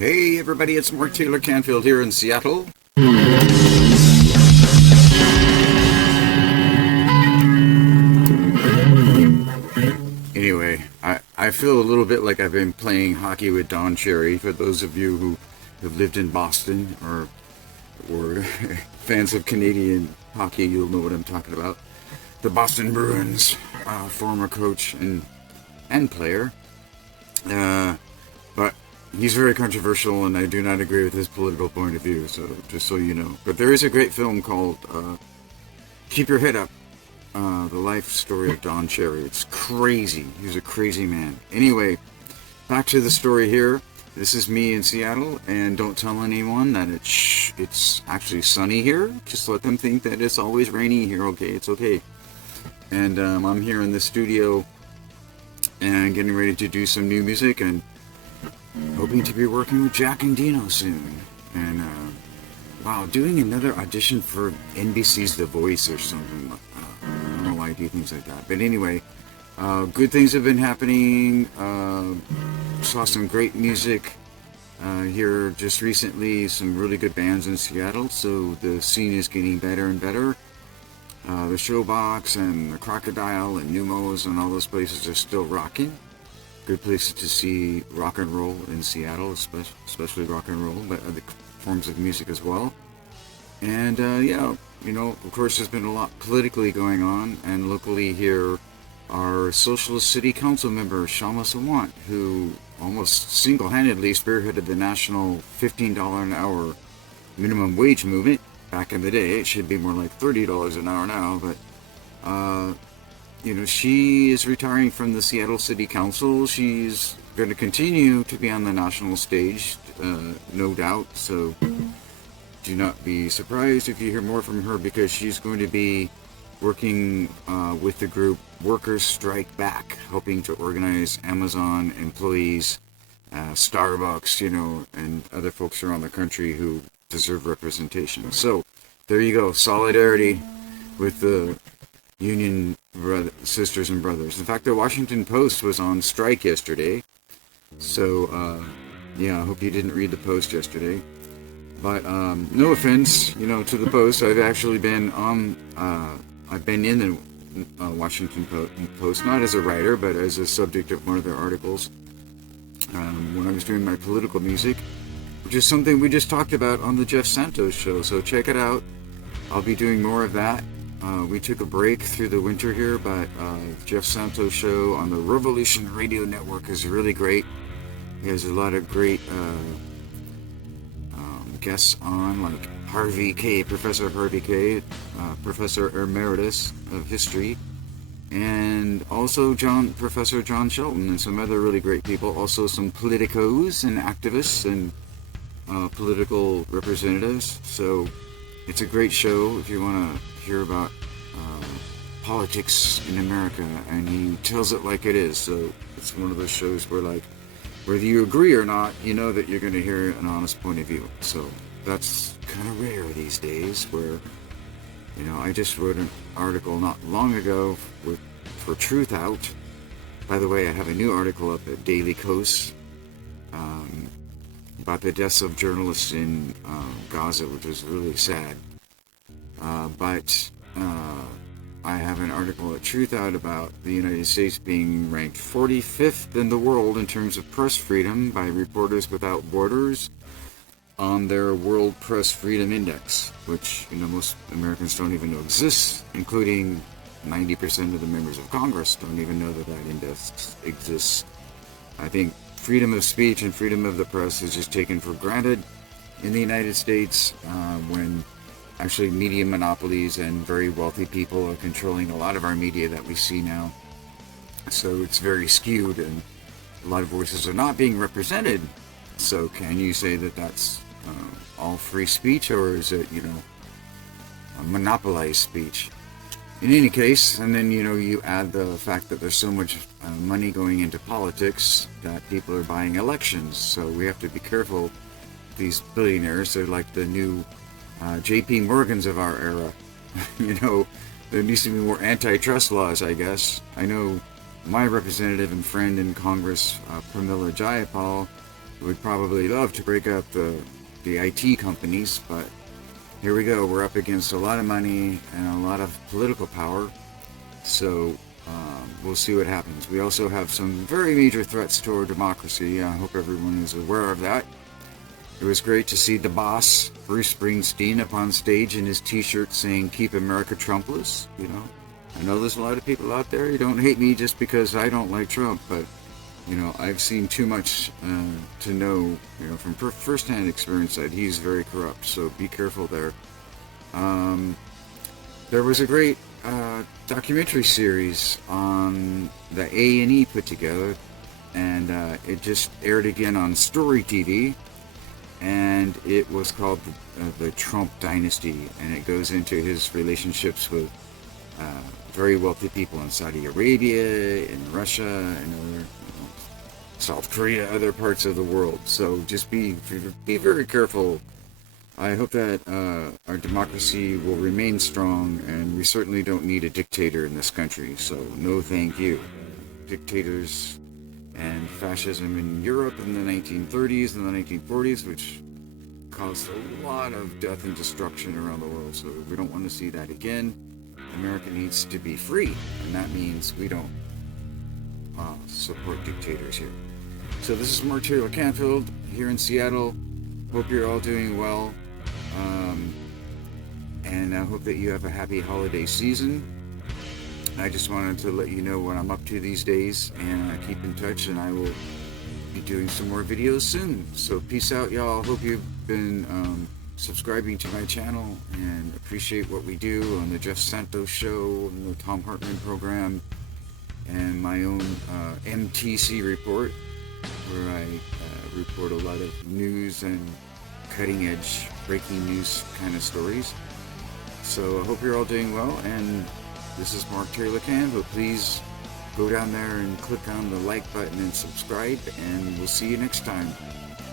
Hey everybody, it's Mark Taylor-Canfield here in Seattle. Anyway, I feel a little bit like I've been playing hockey with Don Cherry. For those of you who have lived in Boston or fans of Canadian hockey, you'll know what I'm talking about. The Boston Bruins, former coach and player. But he's very controversial, and I do not agree with his political point of view, so just so you know. But there is a great film called Keep Your Head Up, the life story of Don Cherry. It's crazy. He's a crazy man. Anyway, back to the story here. This is me in Seattle, and don't tell anyone that it's actually sunny here. Just let them think that it's always rainy here, okay? It's okay. And I'm here in the studio and getting ready to do some new music, and hoping to be working with Jack and Dino soon. And wow, doing another audition for NBC's The Voice or something. I don't know why I do things like that. But anyway, good things have been happening. Saw some great music here just recently. Some really good bands in Seattle. So the scene is getting better and better. The Showbox and the Crocodile and Numos and all those places are still rocking. Good places to see rock and roll in Seattle, especially rock and roll, but other forms of music as well. And yeah, you know, of course, there's been a lot politically going on, and locally here, our Socialist City Council member Shama Sawant, who almost single-handedly spearheaded the national $15 an hour minimum wage movement back in the day. It should be more like $30 an hour now, but you know, she is retiring from the Seattle City Council. She's going to continue to be on the national stage, no doubt. So do not be surprised if you hear more from her, because she's going to be working with the group Workers Strike Back, helping to organize Amazon employees, Starbucks, you know, and other folks around the country who deserve representation. So there you go, solidarity with the union sisters and brothers. In fact, the Washington Post was on strike yesterday. So, yeah, I hope you didn't read the Post yesterday. But no offense, you know, to the Post. I've actually been on, I've been in the Washington Post, not as a writer, but as a subject of one of their articles when I was doing my political music, which is something we just talked about on the Jeff Santos show. So check it out. I'll be doing more of that. We took a break through the winter here, but Jeff Santos' show on the Revolution Radio Network is really great. He has a lot of great guests on, like Harvey K, Professor Harvey K, Professor Emeritus of History, and also Professor John Shelton, and some other really great people. Also some politicos and activists and political representatives. So it's a great show if you want to hear about politics in America, and he tells it like it is. So it's one of those shows where, like, whether you agree or not, you know that you're going to hear an honest point of view. So that's kind of rare these days, where, you know, I just wrote an article not long ago for Truthout. By the way, I have a new article up at Daily Kos about the deaths of journalists in Gaza, which is really sad. But I have an article at Truthout about the United States being ranked 45th in the world in terms of press freedom by Reporters Without Borders on their World Press Freedom Index, which, you know, most Americans don't even know exists, including 90% of the members of Congress don't even know that that index exists. I think freedom of speech and freedom of the press is just taken for granted in the United States when actually media monopolies and very wealthy people are controlling a lot of our media that we see now. So it's very skewed, and a lot of voices are not being represented. So can you say that that's all free speech, or is it, you know, a monopolized speech? In any case, and then, you know, you add the fact that there's so much money going into politics that people are buying elections. So we have to be careful. These billionaires, they're like the new J.P. Morgans of our era. You know, there needs to be more antitrust laws, I guess. I know my representative and friend in Congress, Pramila Jayapal, would probably love to break up the IT companies, but here we go. We're up against a lot of money and a lot of political power, so we'll see what happens. We also have some very major threats to our democracy. I hope everyone is aware of that. It was great to see the boss, Bruce Springsteen, up on stage in his t-shirt saying, "Keep America Trumpless." You know, I know there's a lot of people out there who don't hate me just because I don't like Trump, but, you know, I've seen too much to know, you know, from first-hand experience that he's very corrupt, so be careful there. There was a great documentary series on the A&E put together, and it just aired again on Story TV, and it was called the Trump Dynasty, and it goes into his relationships with very wealthy people in Saudi Arabia, in Russia, and other, you know, South Korea, other parts of the world. So just be very careful. I hope that our democracy will remain strong, and we certainly don't need a dictator in this country, so no thank you. Dictators and fascism in Europe in the 1930s and the 1940s, which caused a lot of death and destruction around the world, so we don't want to see that again. America needs to be free, and that means we don't support dictators here. So this is Mark Taylor-Canfield here in Seattle. Hope you're all doing well. And I hope that you have a happy holiday season. I just wanted to let you know what I'm up to these days, and keep in touch, and I will be doing some more videos soon. So peace out, y'all. Hope you've been subscribing to my channel and appreciate what we do on the Jeff Santos show and the Tom Hartman program and my own MTC report, where I report a lot of news and cutting edge breaking news kind of stories. So I hope you're all doing well, and this is Mark Taylor-Canfield. Please go down there and click on the like button and subscribe, and we'll see you next time.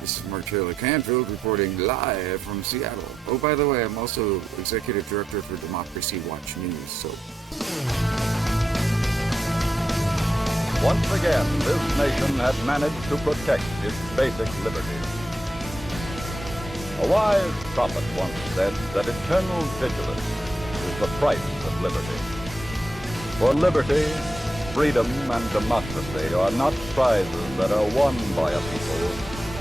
This is Mark Taylor-Canfield reporting live from Seattle. Oh, by the way, I'm also Executive Director for Democracy Watch News. So once again, this nation had managed to protect its basic liberties. A wise prophet once said that eternal vigilance is the price of liberty. For liberty, freedom, and democracy are not prizes that are won by a people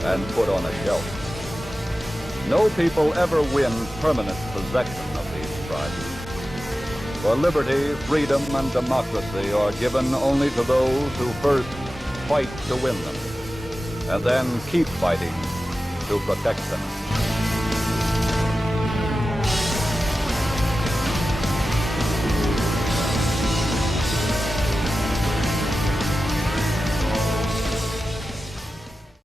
and put on a shelf. No people ever win permanent possession of these prizes. For liberty, freedom, and democracy are given only to those who first fight to win them, and then keep fighting to protect them.